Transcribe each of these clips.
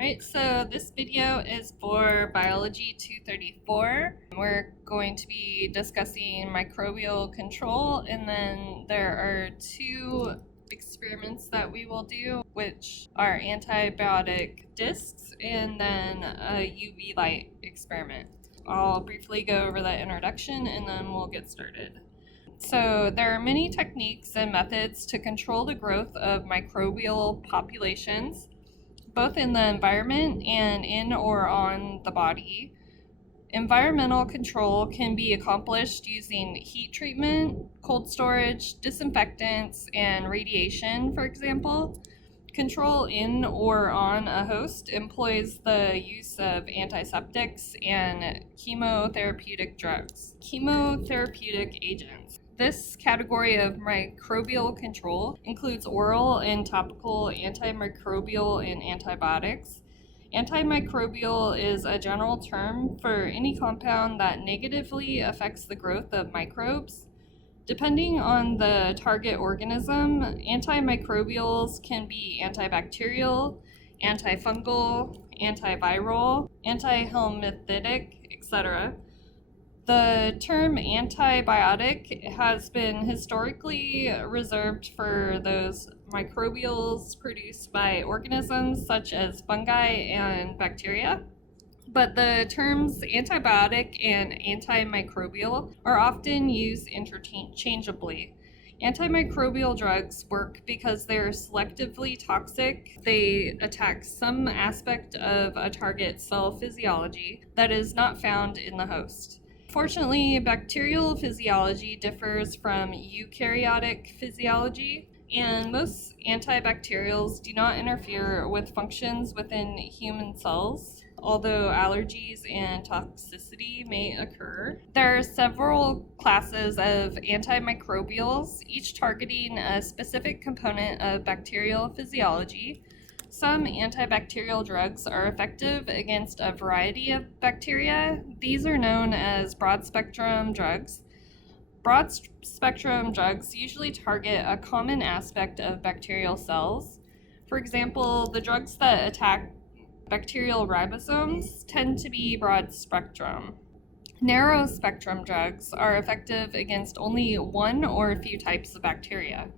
Alright, so this video is for Biology 234. We're going to be discussing microbial control, and then there are two experiments that we will do, which are antibiotic discs and then a UV light experiment. I'll briefly go over that introduction and then we'll get started. So there are many techniques and methods to control the growth of microbial populations, both in the environment and in or on the body. Environmental control can be accomplished using heat treatment, cold storage, disinfectants, and radiation, for example. Control in or on a host employs the use of antiseptics and chemotherapeutic drugs. Chemotherapeutic agents. This category of microbial control includes oral and topical antimicrobial and antibiotics. Antimicrobial is a general term for any compound that negatively affects the growth of microbes. Depending on the target organism, antimicrobials can be antibacterial, antifungal, antiviral, antihelminthic, etc. The term antibiotic has been historically reserved for those microbials produced by organisms such as fungi and bacteria. But the terms antibiotic and antimicrobial are often used interchangeably. Antimicrobial drugs work because they're selectively toxic. They attack some aspect of a target cell physiology that is not found in the host. Fortunately, bacterial physiology differs from eukaryotic physiology, and most antibacterials do not interfere with functions within human cells, although allergies and toxicity may occur. There are several classes of antimicrobials, each targeting a specific component of bacterial physiology. Some antibacterial drugs are effective against a variety of bacteria. These are known as broad-spectrum drugs. Broad-spectrum drugs usually target a common aspect of bacterial cells. For example, the drugs that attack bacterial ribosomes tend to be broad-spectrum. Narrow-spectrum drugs are effective against only one or a few types of bacteria.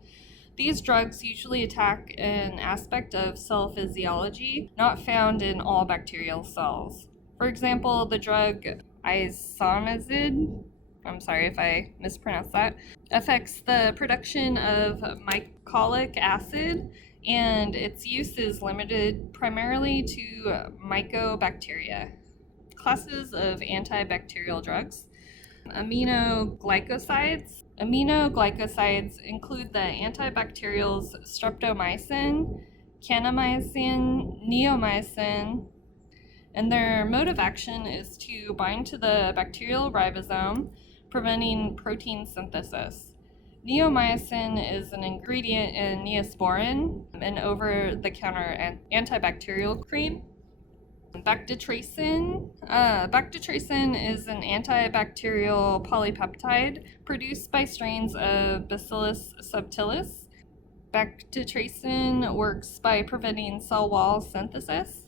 These drugs usually attack an aspect of cell physiology not found in all bacterial cells. For example, the drug isoniazid, I'm sorry if I mispronounced that, affects the production of mycolic acid, and its use is limited primarily to mycobacteria. Classes of antibacterial drugs. Aminoglycosides. Aminoglycosides include the antibacterials streptomycin, kanamycin, neomycin, and their mode of action is to bind to the bacterial ribosome, preventing protein synthesis. Neomycin is an ingredient in Neosporin, an over-the-counter antibacterial cream. Bactotracin. Bactotracin is an antibacterial polypeptide produced by strains of Bacillus subtilis. Bactotracin works by preventing cell wall synthesis.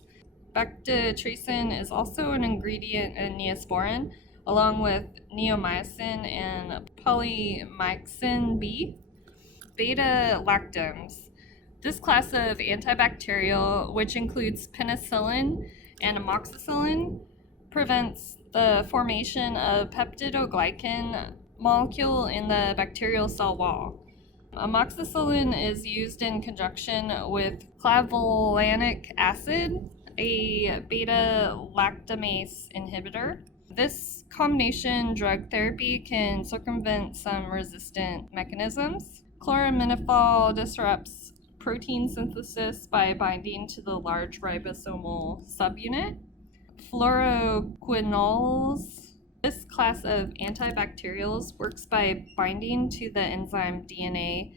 Bactotracin is also an ingredient in Neosporin, along with neomycin and polymyxin B. Beta-lactams. This class of antibacterial, which includes penicillin and amoxicillin, prevents the formation of peptidoglycan molecule in the bacterial cell wall. Amoxicillin is used in conjunction with clavulanic acid, a beta-lactamase inhibitor. This combination drug therapy can circumvent some resistant mechanisms. Chloraminifol disrupts protein synthesis by binding to the large ribosomal subunit. Fluoroquinols. This class of antibacterials works by binding to the enzyme DNA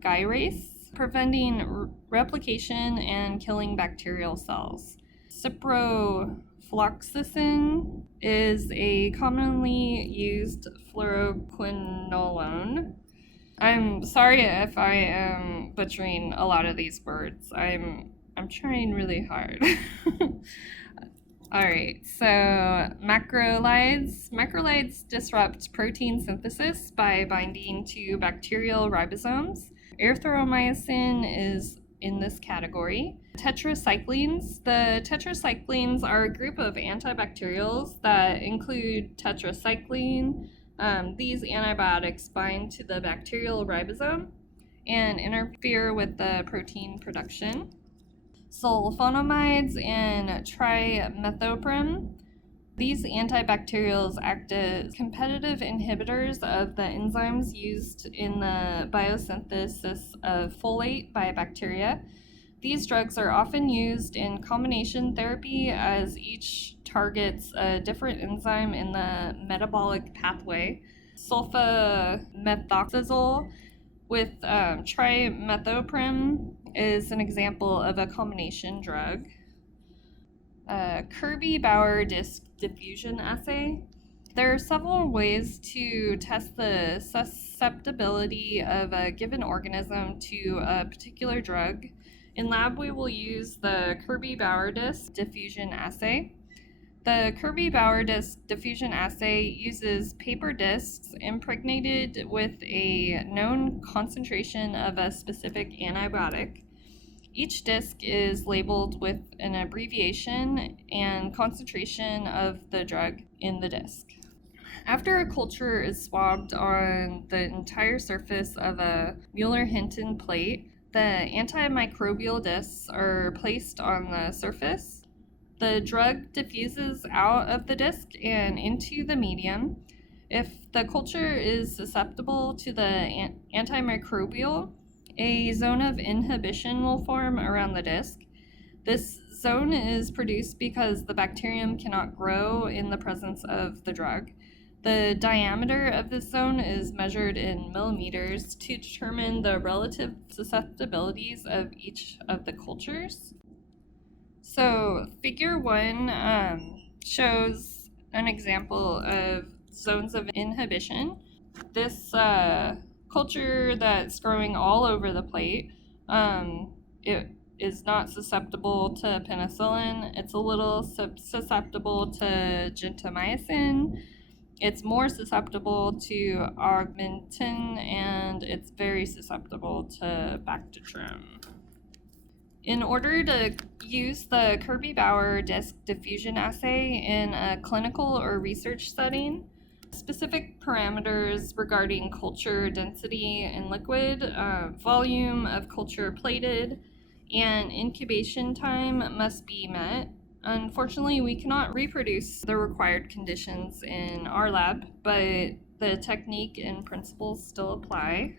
gyrase, preventing replication and killing bacterial cells. Ciprofloxacin is a commonly used fluoroquinolone. I'm sorry if I am butchering a lot of these words. I'm I'm trying really hard. All right, so macrolides. Macrolides disrupt protein synthesis by binding to bacterial ribosomes. Erythromycin is in this category. Tetracyclines. The tetracyclines are a group of antibacterials that include tetracycline. These antibiotics bind to the bacterial ribosome and interfere with the protein production. Sulfonamides and trimethoprim. These antibacterials act as competitive inhibitors of the enzymes used in the biosynthesis of folate by bacteria. These drugs are often used in combination therapy as each targets a different enzyme in the metabolic pathway. Sulfamethoxazole with trimethoprim is an example of a combination drug. Kirby Bauer disc diffusion assay. There are several ways to test the susceptibility of a given organism to a particular drug. In lab, we will use the Kirby Bauer disc diffusion assay. The Kirby Bauer disc diffusion assay uses paper discs impregnated with a known concentration of a specific antibiotic. Each disc is labeled with an abbreviation and concentration of the drug in the disc. After a culture is swabbed on the entire surface of a Mueller-Hinton plate, the antimicrobial discs are placed on the surface. The drug diffuses out of the disc and into the medium. If the culture is susceptible to the antimicrobial, a zone of inhibition will form around the disc. This zone is produced because the bacterium cannot grow in the presence of the drug. The diameter of this zone is measured in millimeters to determine the relative susceptibilities of each of the cultures. So figure 1 shows an example of zones of inhibition. This culture that's growing all over the plate, it is not susceptible to penicillin. It's a little susceptible to gentamicin. It's more susceptible to augmentin, and it's very susceptible to Bactotracin. In order to use the Kirby Bauer disc diffusion assay in a clinical or research setting, specific parameters regarding culture density in liquid, volume of culture plated, and incubation time must be met. Unfortunately, we cannot reproduce the required conditions in our lab, but the technique and principles still apply.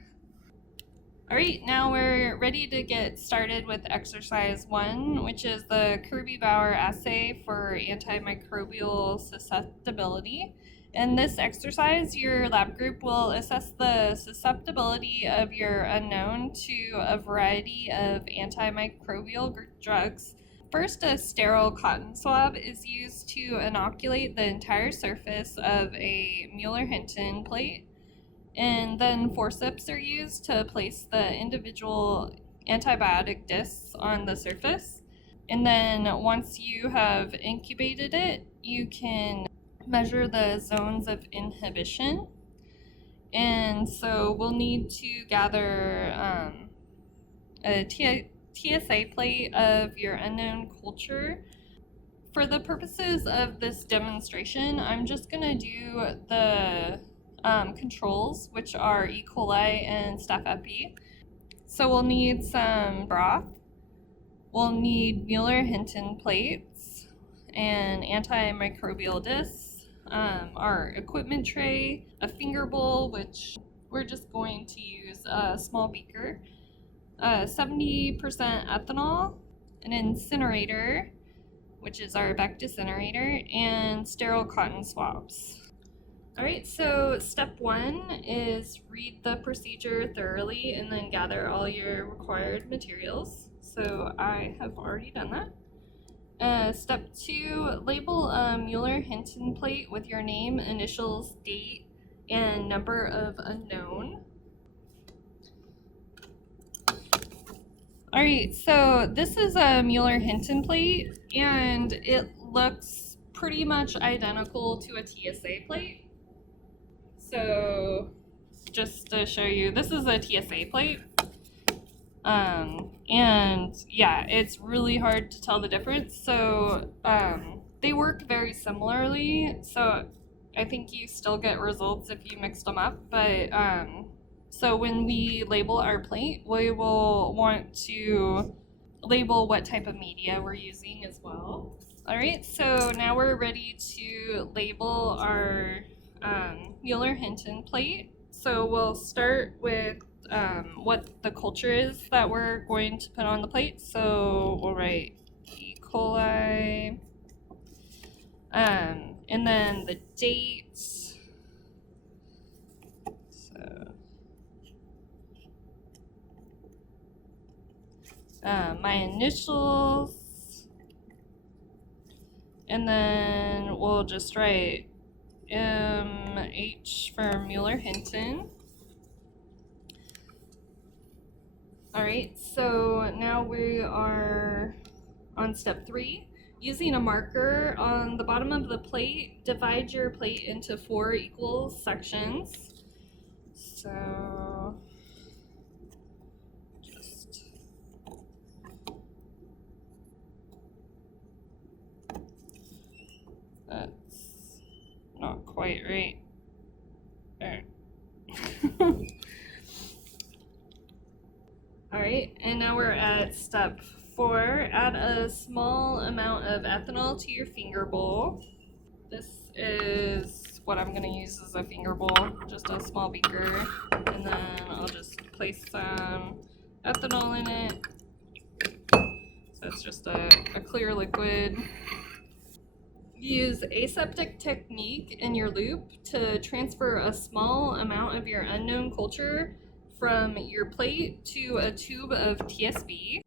All right, now we're ready to get started with exercise 1, which is the Kirby Bauer assay for antimicrobial susceptibility. In this exercise, your lab group will assess the susceptibility of your unknown to a variety of antimicrobial drugs. First, a sterile cotton swab is used to inoculate the entire surface of a Mueller-Hinton plate, and then forceps are used to place the individual antibiotic discs on the surface. And then once you have incubated it, you can measure the zones of inhibition. And so we'll need to gather a TSA plate of your unknown culture. For the purposes of this demonstration, I'm just going to do the controls, which are E. coli and Staph epi. So we'll need some broth. We'll need Mueller-Hinton plates and antimicrobial discs, our equipment tray, a finger bowl, which we're just going to use a small beaker, 70% ethanol, an incinerator, which is our Bactotracin, and sterile cotton swabs. All right, so step 1 is read the procedure thoroughly and then gather all your required materials. So I have already done that. Step 2, label a Mueller-Hinton plate with your name, initials, date, and number of unknown. All right, so this is a Mueller Hinton plate, and it looks pretty much identical to a TSA plate. So just to show you, this is a TSA plate. And yeah, it's really hard to tell the difference. So they work very similarly. So I think you still get results if you mix them up. But so when we label our plate, we will want to label what type of media we're using as well. All right, so now we're ready to label our Mueller Hinton plate. So we'll start with what the culture is that we're going to put on the plate. So we'll write E. coli, and then the date. So my initials, and then we'll just write MH for Mueller Hinton. All right, so now we are on step 3. Using a marker on the bottom of the plate, divide your plate into 4 equal sections. So just that's not quite right. There. All right, and now we're at step 4. Add a small amount of ethanol to your finger bowl. This is what I'm going to use as a finger bowl, just a small beaker, and then I'll just place some ethanol in it. So it's just a clear liquid. Use Aseptic Technique in your loop to transfer a small amount of your unknown culture from your plate to a tube of TSB.